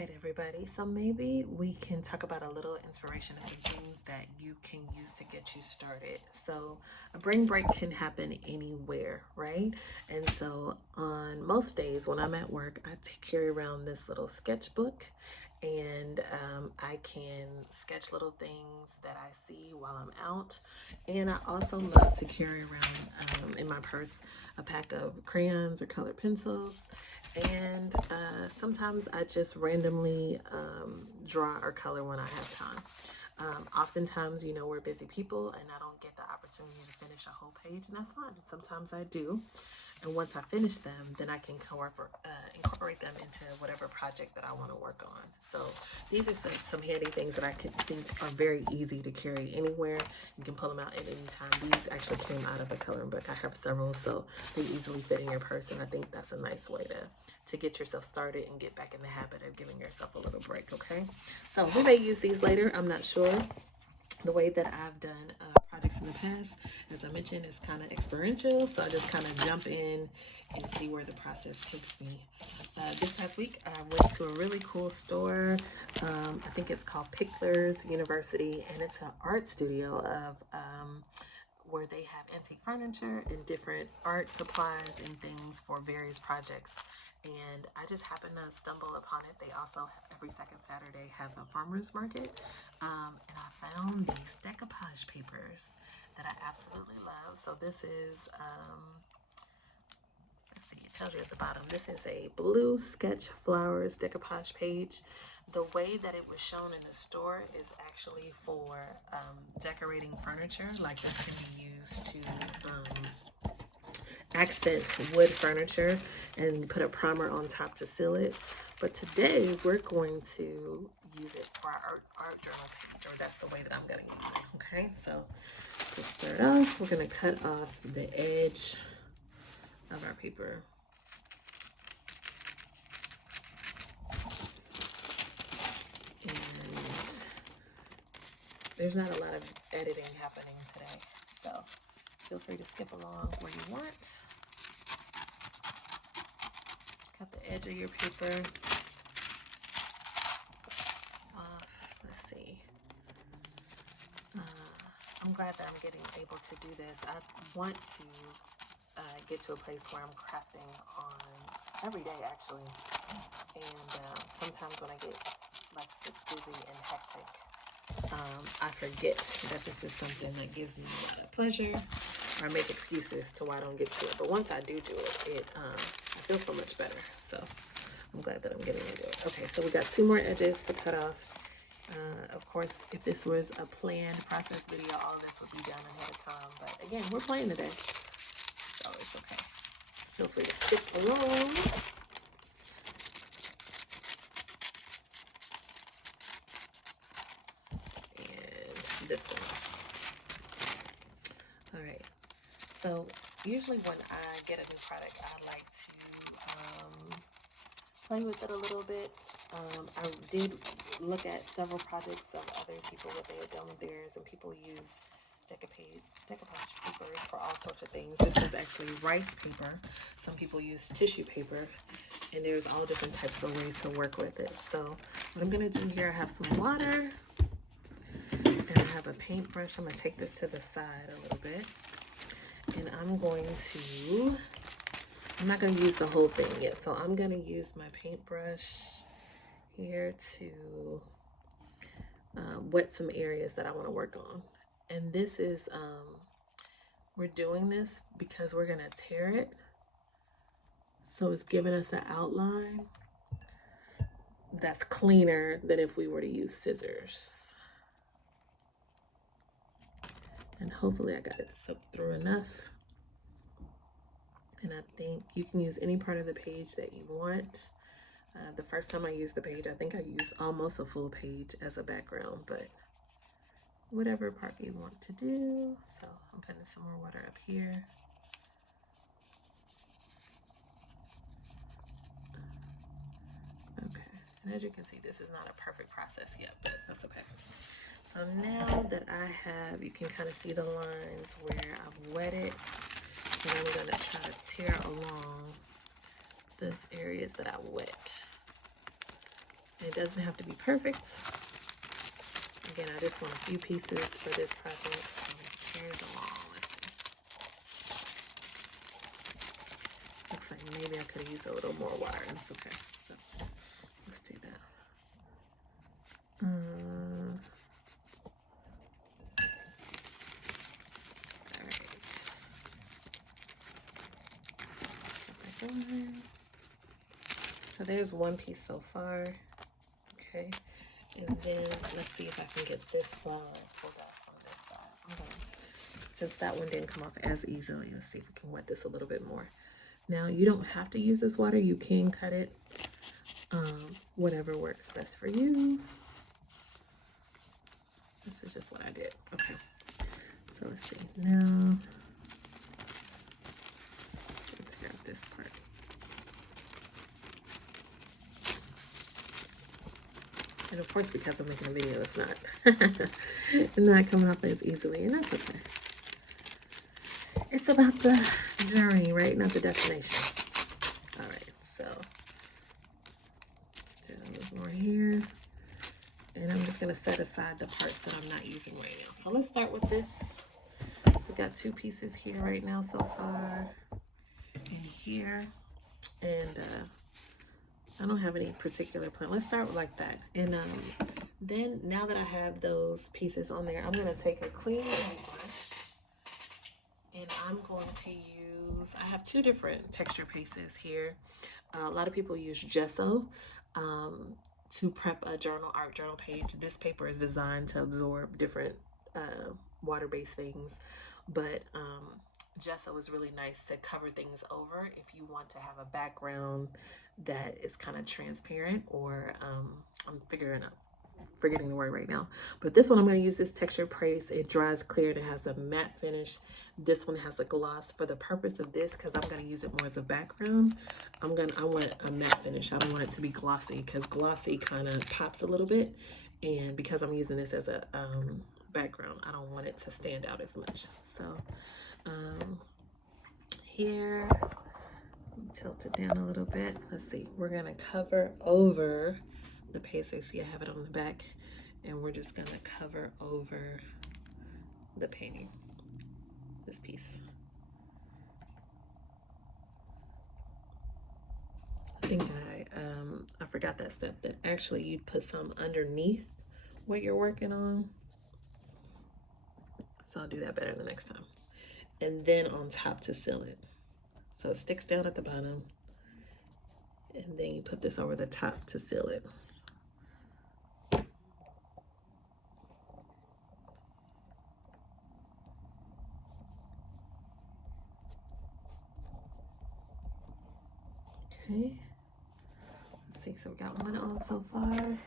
right, everybody. So maybe we can talk about a little inspiration of some things that you can use to get you started. So a brain break can happen anywhere, right? And so on most days when I'm at work, I carry around this little sketchbook and I can sketch little things that I see while I'm out. And I also love to carry around in my purse a pack of crayons or colored pencils. And sometimes I just randomly draw or color when I have time. Oftentimes, you know, we're busy people and I don't get the opportunity to finish a whole page, and that's fine. Sometimes I do. And once I finish them, then I can incorporate them into whatever project that I want to work on. So these are some handy things that I can think are very easy to carry anywhere. You can pull them out at any time. These actually came out of a coloring book. I have several, so they easily fit in your purse, and I think that's a nice way to get yourself started and get back in the habit of giving yourself a little break, okay? So we may use these later, I'm not sure. The way that I've done projects in the past, as I mentioned, is kind of experiential. So I just kind of jump in and see where the process takes me. This past week, I went to a really cool store. I think it's called Pickler's University, and it's an art studio of where they have antique furniture and different art supplies and things for various projects. And I just happened to stumble upon it. They also, every second Saturday, have a farmer's market. And I found these decoupage papers that I absolutely love. So this is, let's see, it tells you at the bottom, this is a blue sketch flowers decoupage page. The way that it was shown in the store is actually for decorating furniture. Like this can be used to accent wood furniture and put a primer on top to seal it. But today we're going to use it for our art journal page, or that's the way that I'm going to use it. Okay, so to start off, we're going to cut off the edge of our paper. And there's not a lot of editing happening today, so feel free to skip along where you want. Cut the edge of your paper off. Let's see. I'm glad that I'm getting able to do this. I want to get to a place where I'm crafting on every day, actually. And sometimes when I get like busy and hectic, I forget that this is something that gives me a lot of pleasure, or I make excuses to why I don't get to it. But once I do it, I feel so much better. So I'm glad that I'm getting to do it. Okay, so we got 2 more edges to cut off. Of course, if this was a planned process video, all of this would be done ahead of time. But again, we're playing today, so it's okay. Feel free to skip along. And this one. All right. So usually when I get a new product, I like to play with it a little bit. I did look at several projects of other people, what they had done with theirs, and people use decoupage papers for all sorts of things. This is actually rice paper. Some people use tissue paper, and there's all different types of ways to work with it. So what I'm going to do here, I have some water, and I have a paintbrush. I'm going to take this to the side a little bit, and I'm not going to use the whole thing yet. So I'm going to use my paintbrush here to wet some areas that I want to work on. And this is, we're doing this because we're going to tear it. So it's giving us an outline that's cleaner than if we were to use scissors. And hopefully I got it soaked through enough. And I think you can use any part of the page that you want. The first time I used the page, I think I used almost a full page as a background, but whatever part you want to do. So I'm putting some more water up here. Okay, and as you can see, this is not a perfect process yet, but that's okay. So now that I have, you can kind of see the lines where I've wet it, and I'm gonna try to tear along those areas that I wet. It doesn't have to be perfect. Again, I just want a few pieces for this project. So carry it along. Let's see. Looks like maybe I could have used a little more wire. It's okay. So let's do that. All right. So there's one piece so far. Okay. And then let's see if I can get this flower pulled off on this side. Okay. Since that one didn't come off as easily, let's see if we can wet this a little bit more. Now, you don't have to use this water. You can cut it. Whatever works best for you. This is just what I did. Okay. So let's see. Now, let's grab this part. And of course, because I'm making a video, it's not coming off as easily, and that's okay. It's about the journey, right? Not the destination. All right, so do a little more here. And I'm just gonna set aside the parts that I'm not using right now. So let's start with this. So we got two pieces here right now so far, and here, and I don't have any particular plan. Let's start with like that. And then now that I have those pieces on there, I'm gonna take a clean brush and I'm going to use, I have two different texture pastes here. A lot of people use gesso to prep a art journal page. This paper is designed to absorb different water-based things, but gesso is really nice to cover things over if you want to have a background that is kind of transparent, or I'm forgetting the word right now. But this one, I'm going to use this texture paste. It dries clear and it has a matte finish. This one has a gloss. For the purpose of this, because I'm going to use it more as a background, I want a matte finish. I don't want it to be glossy, because glossy kind of pops a little bit, and because I'm using this as a background, I don't want it to stand out as much. So here, tilt it down a little bit. Let's see, we're gonna cover over the paste. See, I have it on the back, and we're just gonna cover over the painting, this piece. I think I forgot that step, that actually you put some underneath what you're working on. So I'll do that better the next time. And then on top to seal it. So it sticks down at the bottom, and then you put this over the top to seal it. Okay. Let's see, so we got one on so far.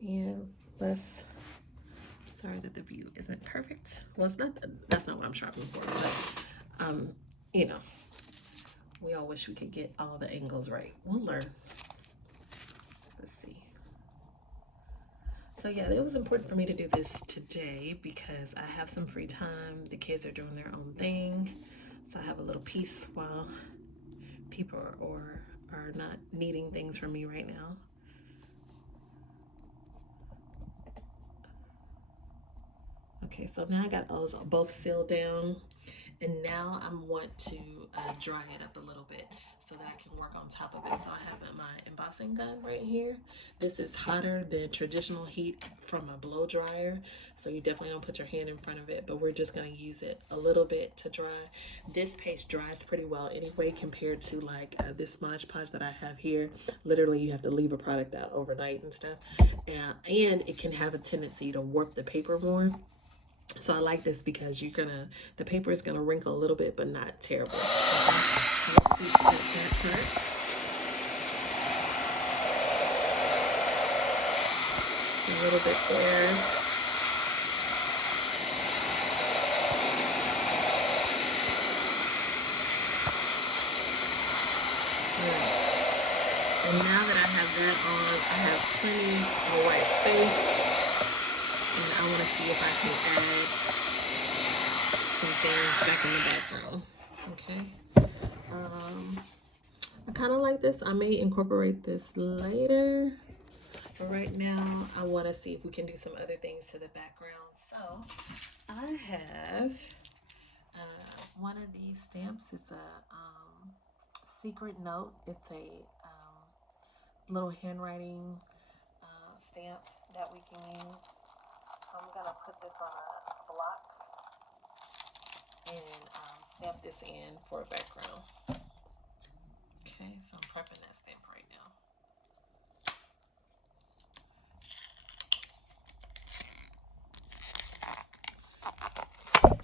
And let's, sorry that the view isn't perfect. Well, it's not, that's not what I'm shopping for, but you know, we all wish we could get all the angles right. We'll learn. Let's see. So yeah, it was important for me to do this today because I have some free time. The kids are doing their own thing. So I have a little peace while people are not needing things from me right now. Okay, so now I got those both sealed down, and now I want to dry it up a little bit so that I can work on top of it. So I have my embossing gun right here. This is hotter than traditional heat from a blow dryer, so you definitely don't put your hand in front of it, but we're just going to use it a little bit to dry. This paste dries pretty well anyway compared to like this Mod Podge that I have here. Literally, you have to leave a product out overnight and stuff, and it can have a tendency to warp the paper more. So I like this because the paper is gonna wrinkle a little bit, but not terrible. Okay. That part. A little bit there. Right. And now that I have that on, I have plenty of white space. And I want to see if I can add some things back in the background. Okay. I kind of like this. I may incorporate this later. But right now, I want to see if we can do some other things to the background. So I have one of these stamps. It's a secret note. It's a little handwriting stamp that we can use. So I'm going to put this on a block and stamp this in for a background. Okay, so I'm prepping that stamp right now.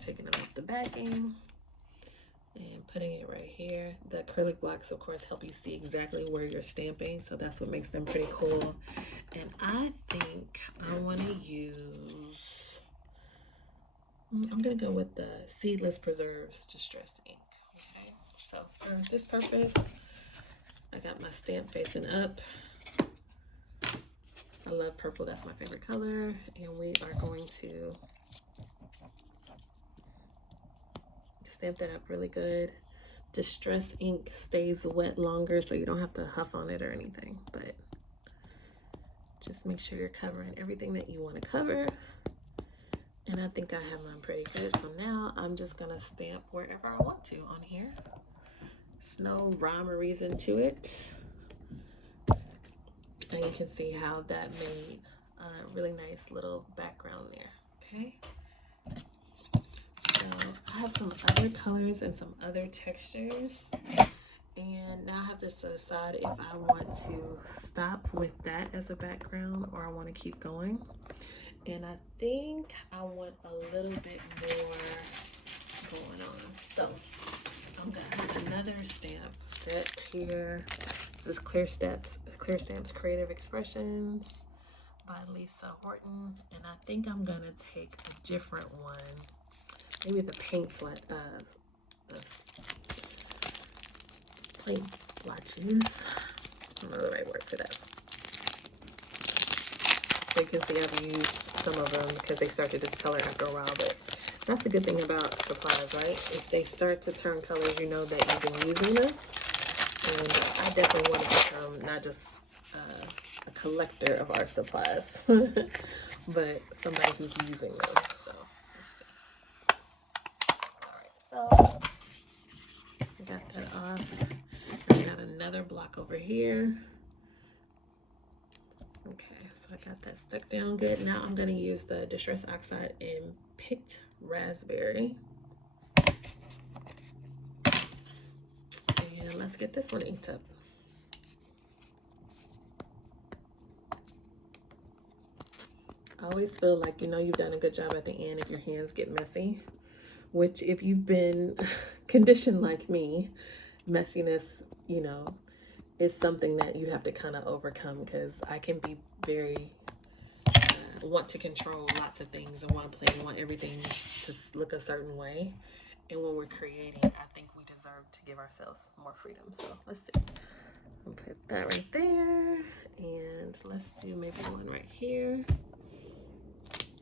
Taking it off the backing and putting it right here. The acrylic blocks, of course, help you see exactly where you're stamping, so that's what makes them pretty cool. And I think I want to use, I'm going to go with the Seedless Preserves Distress ink. Okay, so for this purpose, I got my stamp facing up. I love purple, that's my favorite color, and we are going to stamp that up really good. Distress ink stays wet longer, so you don't have to huff on it or anything, but just make sure you're covering everything that you want to cover. And I think I have mine pretty good, so now I'm just gonna stamp wherever I want to on here. There's no rhyme or reason to it, and you can see how that made a really nice little background there. Okay, so I have some other colors and some other textures, and now I have to decide if I want to stop with that as a background or I want to keep going. And I think I want a little bit more going on. So I'm gonna have another stamp set here. This is Clear Stamps Creative Expressions by Lisa Horton, and I think I'm gonna take a different one. Maybe the paint paint splotches. I don't know the right word for that. So you can see I've used some of them because they start to discolor after a while, but that's the good thing about supplies, right? If they start to turn colors, you know that you've been using them. And I definitely want to become not just a collector of art supplies, but somebody who's using them. So let's see. All right, so I got that off. I got another block over here. Okay, so I got that stuck down good. Now I'm going to use the Distress Oxide in Picked Raspberry. And let's get this one inked up. I always feel like, you know, you've done a good job at the end if your hands get messy, which if you've been conditioned like me, messiness, you know, is something that you have to kind of overcome, because I can be very want to control lots of things and want everything to look a certain way. And when we're creating, I think we deserve to give ourselves more freedom. So let's see. I'll put that right there, and let's do maybe one right here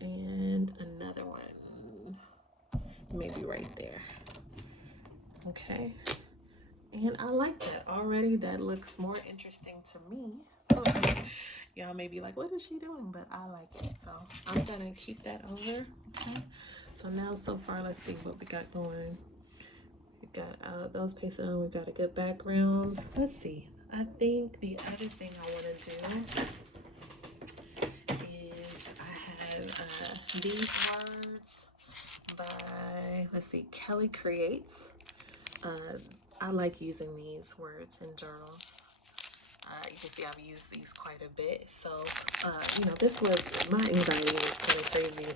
and another one maybe right there. Okay, and I like that already. That looks more interesting to me. Y'all may be like, what is she doing? But I like it, so I'm gonna keep that over. Okay, so now so far, let's see what we got going. We got those pasted on. We got a good background. Let's see. I think the other thing I want to do is I have these words by, let's see, Kelly Creates. I like using these words in journals. You can see I've used these quite a bit. So, you know, this was, my anxiety was kind of crazy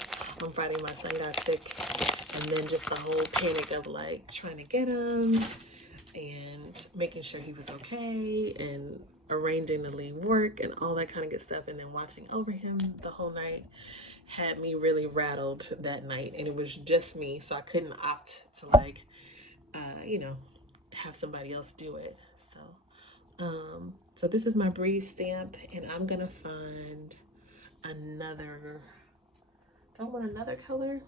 on Friday. My son got sick, and then just the whole panic of like trying to get him and making sure he was okay and arranging to leave work and all that kind of good stuff, and then watching over him the whole night had me really rattled that night. And it was just me, so I couldn't opt to like you know, have somebody else do it. So this is my Breathe stamp, and I'm gonna find another, do I want another color?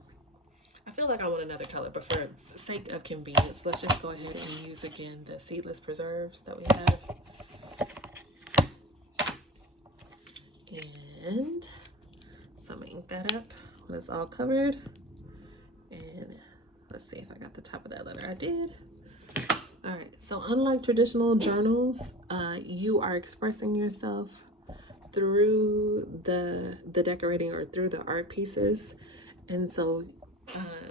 I feel like I want another color, but for the sake of convenience, let's just go ahead and use again the Seedless Preserves that we have. And so I'm gonna ink that up when it's all covered. And let's see if I got the top of that letter. I did. All right, so unlike traditional journals, you are expressing yourself through the decorating or through the art pieces. And so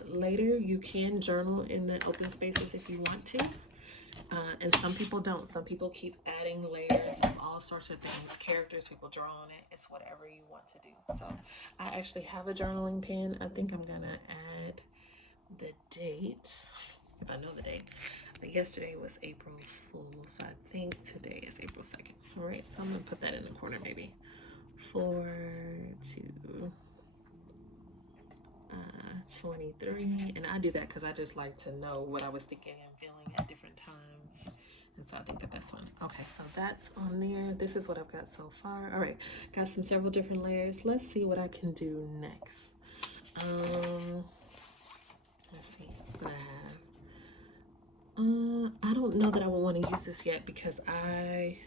later you can journal in the open spaces if you want to. And some people don't. Some people keep adding layers of all sorts of things, characters, people draw on it. It's whatever you want to do. So I actually have a journaling pen. I think I'm gonna add the date, if I know the date. But yesterday was April Fool's, so I think today is April 2nd. All right, so I'm gonna put that in the corner maybe. 4/2/23, and I do that because I just like to know what I was thinking and feeling at different times, and so I think that that's fun. Okay, so that's on there. This is what I've got so far. All right, got several different layers. Let's see what I can do next. Let's see what I have. I don't know that I would want to use this yet because I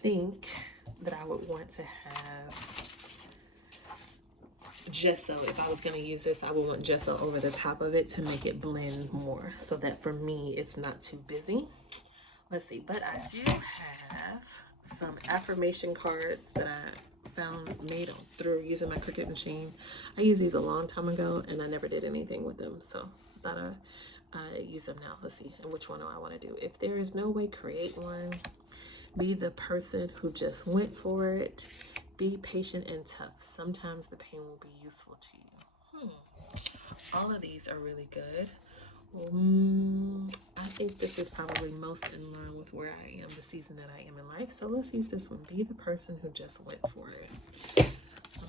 think that I would want to have gesso. If I was going to use this, I would want gesso over the top of it to make it blend more, so that for me it's not too busy. Let's see, but I do have some affirmation cards that I found made through using my Cricut machine. I used these a long time ago and I never did anything with them, so I thought I use them now. Let's see, and which one do I want to do? If there is no way, create one. Be the person who just went for it. Be patient and tough. Sometimes the pain will be useful to you. All of these are really good. I think this is probably most in line with where I am, the season that I am in life. So let's use this one. Be the person who just went for it. I'm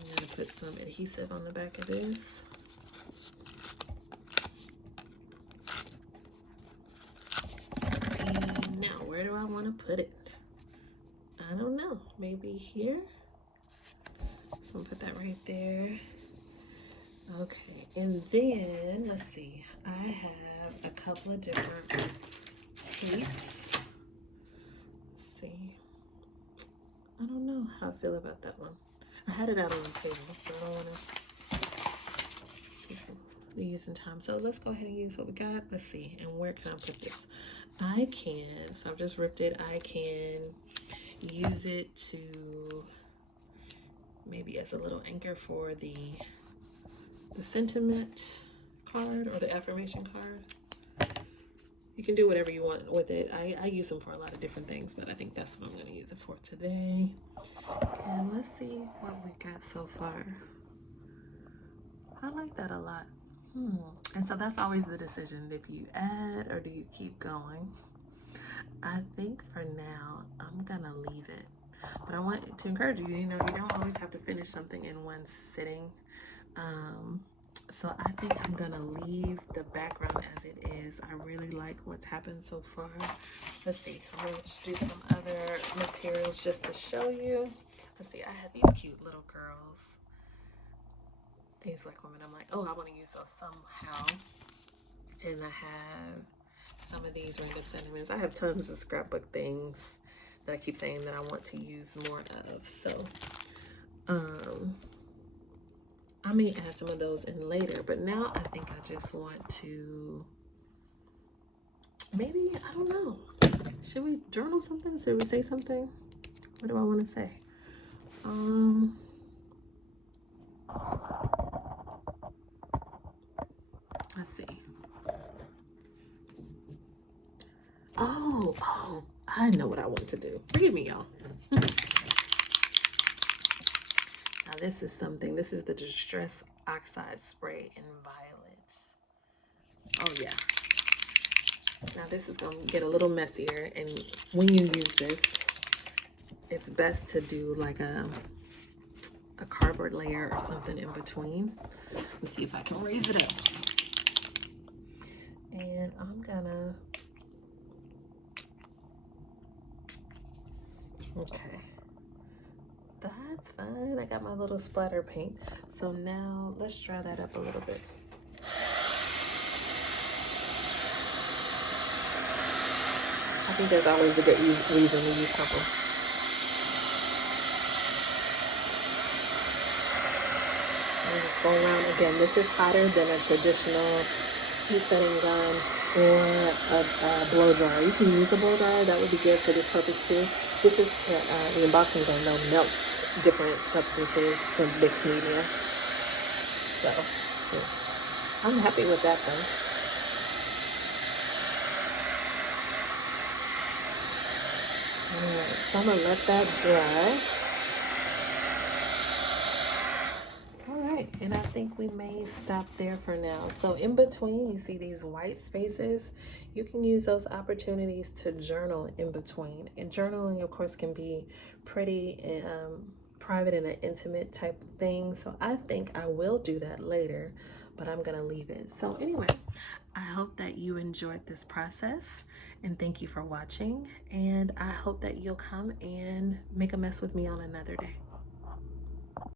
going to put some adhesive on the back of this. And now, where do I want to put it? I don't know. Maybe here? I'm going to put that right there. Okay, and then, let's see. I have a couple of different tapes. Let's see. I don't know how I feel about that one. I had it out on the table, so I don't want to use in time. So let's go ahead and use what we got. Let's see, and where can I put this? I can, so I've just ripped it. I can use it to maybe as a little anchor for the sentiment card or the affirmation card. You can do whatever you want with it. I use them for a lot of different things, but I think that's what I'm going to use it for today. And let's see what we got so far. I like that a lot. And so that's always the decision, if you add or do you keep going. I think for now I'm gonna leave it, but I want to encourage you, you know, you don't always have to finish something in one sitting. So I think I'm gonna leave the background as it is. I really like what's happened so far. Let's see, I'm gonna do some other materials just to show you. Let's see, I had these cute little girls, these black women. I'm like, oh, I want to use those somehow. And I have some of these random sentiments. I have tons of scrapbook things that I keep saying that I want to use more of. So I may add some of those in later, but now I think I just want to, maybe, I don't know. Should we journal something? Should we say something? What do I want to say? Let's see. Oh, I know what I want to do. Forgive me, y'all. Now this is something, this is the Distress Oxide Spray in Violets. Oh yeah. Now this is gonna get a little messier, and when you use this, it's best to do like a cardboard layer or something in between. Let's see if I can raise it up. And I'm gonna, okay. That's fine. I got my little splatter paint. So now let's dry that up a little bit. I think there's always a good reason to use purple. just go around. Again, this is hotter than a traditional heat setting gun or a blow dryer. You can use a blow dryer, that would be good for this purpose too. This is to, the emboxing gun though melts different substances from mixed media. So yeah, I'm happy with that though. Alright, so I'm gonna let that dry. Alright, and I think we may stop there for now. So in between, you see these white spaces. You can use those opportunities to journal in between. And journaling, of course, can be pretty private and an intimate type of thing. So I think I will do that later, but I'm gonna leave it. So anyway, I hope that you enjoyed this process, and thank you for watching. And I hope that you'll come and make a mess with me on another day.